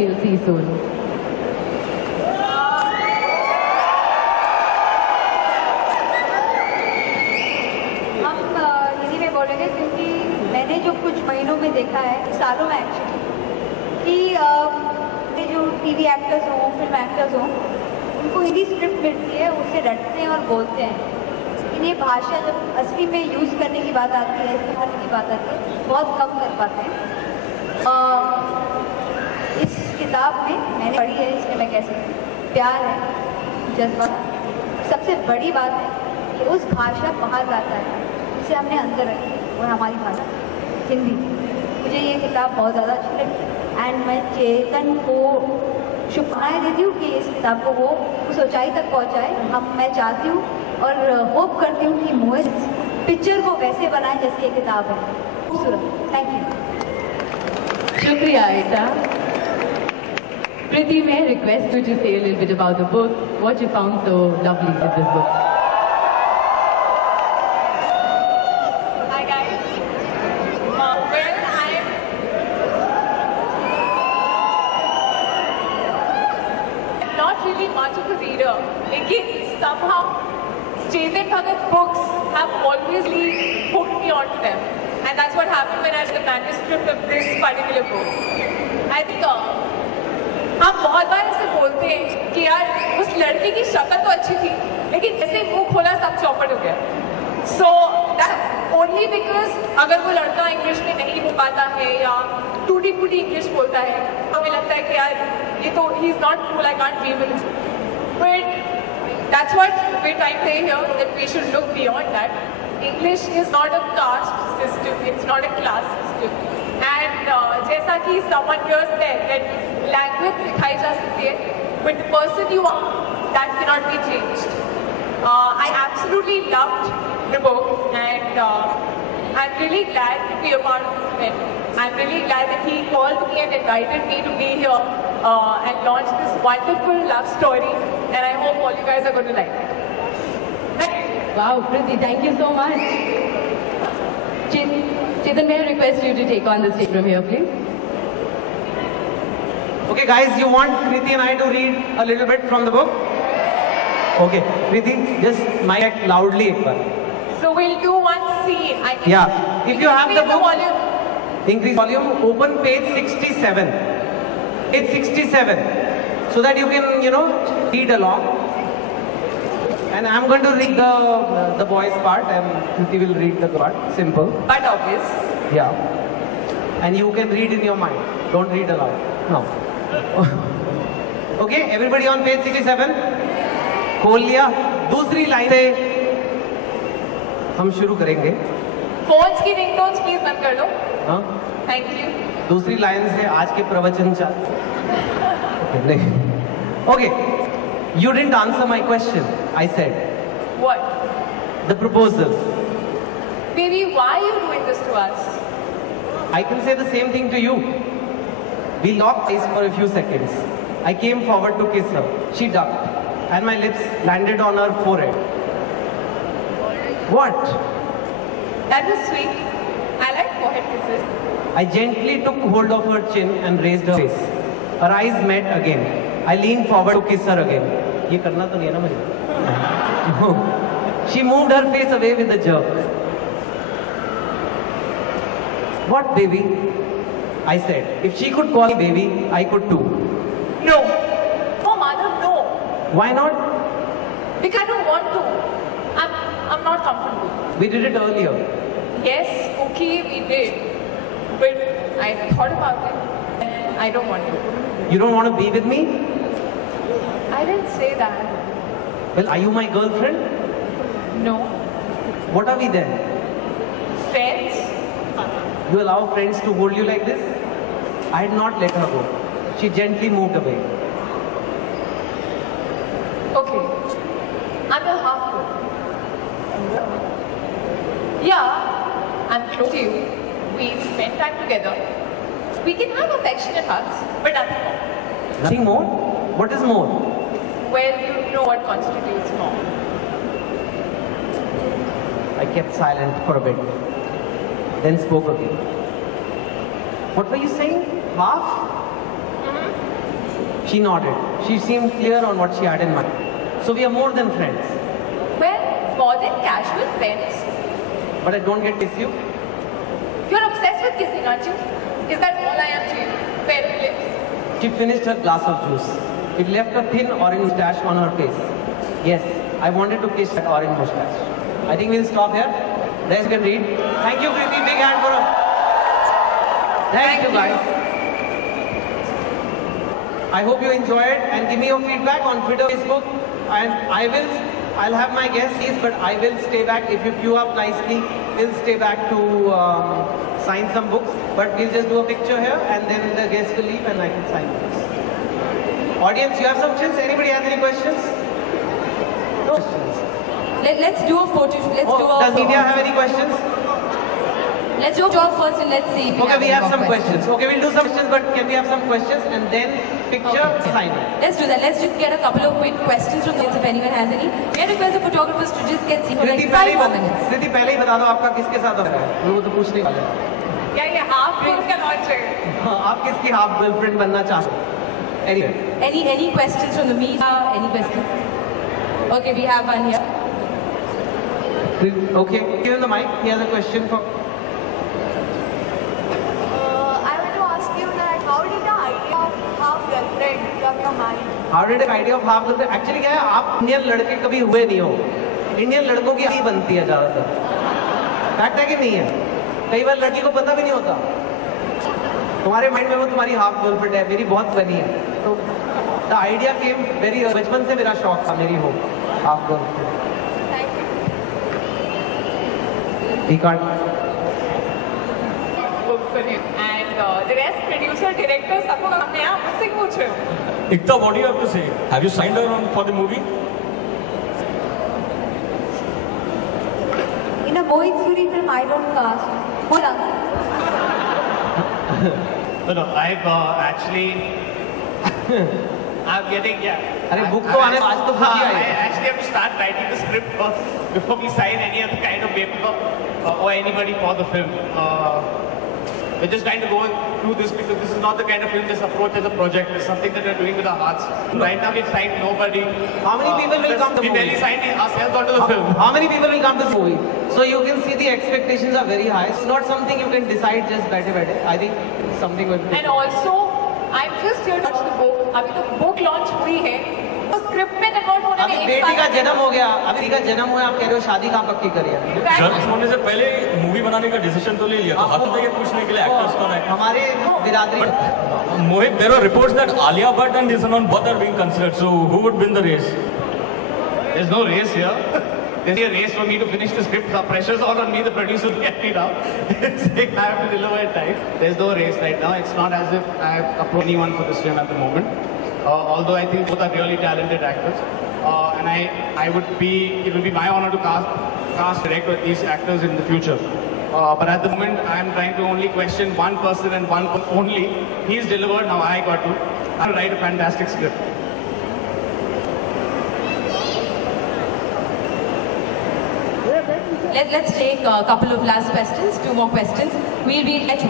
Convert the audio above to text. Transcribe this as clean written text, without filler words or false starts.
we'll see soon. हम हिंदी में बोलेंगे क्योंकि मैंने जो कुछ महीनों में देखा है, सालों में एक्चुअली, कि ये जो टीवी एक्टर्स हों, फिल्म एक्टर्स हों, उनको हिंदी स्क्रिप्ट मिलती है, उससे रटते हैं और बोलते हैं, लेकिन ये भाषा जब असली में यूज़ करने की बात आती है, इस्तेमाल करने की बात आती है, बहुत कम कर पाते हैं। इस किताब में मैंने पढ़ी है, इसमें मैं कह सकती हूँ प्यार है, जज्बा। सबसे बड़ी बात है कि उस भाषा बाहर लाता है जिसे हमने अंदर रखी है, और हमारी भाषा हिंदी। मुझे ये किताब बहुत ज़्यादा अच्छी लगी एंड मैं चेतन को शुभकामनाएं देती हूँ कि इस किताब को वो उस ऊंचाई तक पहुँचाए। मैं चाहती हूँ और होप करती हूँ कि मोहित पिक्चर को वैसे बनाए जैसे ये किताब है, खूबसूरत। Thank you. Shukriya, Aisha. Priti, may I request you to say a little bit about the book, what you found so lovely with this book? Hi guys. Well, I'm not really much of a reader. Again, somehow, Chetan Bhagat's books have always really hooked me onto them. And that's what happened when I read the manuscript of this particular book. I think हम बहुत बार ऐसे बोलते हैं कि यार उस लड़के की शक्ल तो अच्छी थी, लेकिन जैसे मुंह खोला सब चौपट हो गया। So that only because अगर वो लड़का इंग्लिश में नहीं बोल पाता है या टूटी फूटी इंग्लिश बोलता है, हमें लगता है कि यार ये तो he is not cool, I can't be with him. But that's what we're trying to say here, that we should look beyond that. English is not a caste system, it's not a class system. And जैसा कि someone here said that language सिखाई जा सकती है, but the person you are, that cannot be changed. I absolutely loved the book, and I'm really glad to be a part of this event. I'm really glad that he called me and invited me to be here and launch this wonderful love story, and I hope all you guys are going to like it. Wow, Priti, thank you so much. Chetan, may I request you to take on the stage from here, please? Okay, guys, you want Kriti and I to read a little bit from the book? Okay, Kriti, just mic loudly ek baar. So we'll do one scene. Yeah, if you have the book, volume. increase volume, open page 67. Page 67, so that you can, read along. And I'm going to read the boys part, and Kriti will read the part. Simple. But obvious. Yeah. And you can read in your mind. Don't read aloud. No. Okay, everybody on page 67? खोल लिया. दूसरी line से हम शुरू करेंगे. Phones की ringtones please बंद कर दो. हाँ? Thank you. दूसरी लाइन से आज के प्रवचन चालू. नहीं. Okay. You didn't answer my question. I said. What? The proposal. Baby, why are you doing this to us? I can say the same thing to you. We locked eyes for a few seconds. I came forward to kiss her. She ducked, and my lips landed on her forehead. What? That was sweet. I like forehead kisses. I gently took hold of her chin and raised her face. Her eyes met again. I leaned forward to kiss her again. ये करना तो नहीं है ना मुझे? She moved her face away with a jerk. What, baby? I said. If she could call me baby, I could too. No. No, mother, no. Why not? Because I don't want to. I'm not comfortable. We did it earlier. Yes, okay, we did. But I thought about it. And I don't want to. You don't want to be with me? I didn't say that. Well, are you my girlfriend? No. What are we then? Friends? You allow friends to hold you like this? I had not let her go. She gently moved away. Okay. I'm your half girlfriend. Yeah, I'm close to you. We spend time together. We can have affectionate hugs, but nothing more. Nothing more? What is more? Well, you know what constitutes more. I kept silent for a bit, then spoke again. What were you saying? Half? She nodded. She seemed clear on what she had in mind. So we are more than friends. Well, more than casual friends. But I don't get to kiss you. You're obsessed with kissing, aren't you? Is that all I am to you? Pair of lips. She finished her glass of juice. It left a thin orange dash on her face. Yes, I wanted to kiss that orange mustache. I think we'll stop here. Guys, you can read. Thank you, Preeti. Big hand for her. Thank you, guys. I hope you enjoyed and give me your feedback on Twitter, Facebook, and I'll have my guests, but I will stay back. If you queue up nicely, we'll stay back to sign some books. But we'll just do a picture here, and then the guests will leave, and I can sign books. Audience, you have some questions? Anybody has any questions? No questions. Let's do a photo. Does media have any questions? Let's do a job first and let's see. Okay, we have some questions. Okay, we'll do some questions, but can we have some questions and then picture, sign it? Let's do that. Let's just get a couple of quick questions from this if anyone has any. May I request the photographers to just get seen for like 5 more minutes. Kriti, पहले ही बता दो आपका किसके साथ हो रहा है? वो तो पूछने वाले हैं. क्या ये half girl का launch है? आप किसकी half girlfriend बनना चाहते हो? Anyway. Any questions from the media? Any questions? Okay, we have one here. Okay, give him the mic. He has a question for. How did the idea of half girlfriend? Actually क्या है, आप Indian लड़के कभी हुए नहीं हो. Indian लड़कों की ही बनती है ज़्यादातर. फैक्ट है कि नहीं है? कई बार लड़की को पता भी नहीं होता. तुम्हारे माइंड में वो तुम्हारी हाफ गर्लफ्रेंड है, मेरी बहुत बनी है. तो द आइडिया केम वेरी बचपन से मेरा शौक था मेरी हो half girlfriend. He can't. Book for him. And the rest, producer, director, सबको हमने यहाँ मुझसे पूछ रहे हो. Ikta, what do you have to say? Have you signed her on for the movie? In a Mohit Suri film, I don't cast. Full answer. No, I've actually. I'm getting, yeah. अरे book तो आने आज तो book he I I. actually have to start writing the script first before we sign any other kind of paper or anybody for the film. We're just trying to go through this because this is not the kind of film this approach as a project. It's something that we're doing with our hearts. Right now we've signed nobody. How many people will come to the We movie? barely signed ourselves onto the film. How many people will come to the movie? So you can see the expectations are very high. It's not something you can decide just बैठे बैठे. I think it's something with. And also, I'm just here to watch the book. अभी तो book launch हुई है. तो script में convert होने अभी में बेटी का जन्म हो गया. अभी का जन्म हुआ, आप कह रहे हो शादी कहाँ पक्की करी है? जर्नलिस्ट होने से पहले मूवी बनाने का डिसीजन तो ले लिया. तो हाथ में पूछने के लिए एक्टर्स कौन है? हमारे बिरादरी. Mohit, there are reports that Alia Bhatt and Dissanon both are being considered. So who would win the race? There's no race here. There's a race for me to finish the script. The pressure's all on me, the producer will get me now. Saying I have to deliver in time. There's no race right now. It's not as if I have approached anyone for this film at the moment. Although I think both are really talented actors. And it will be my honor to cast direct with these actors in the future. But at the moment, I'm trying to only question one person and one only. He's delivered, now I got to. I have to write a fantastic script. Let's take a couple of last questions, 2 more questions. We'll be at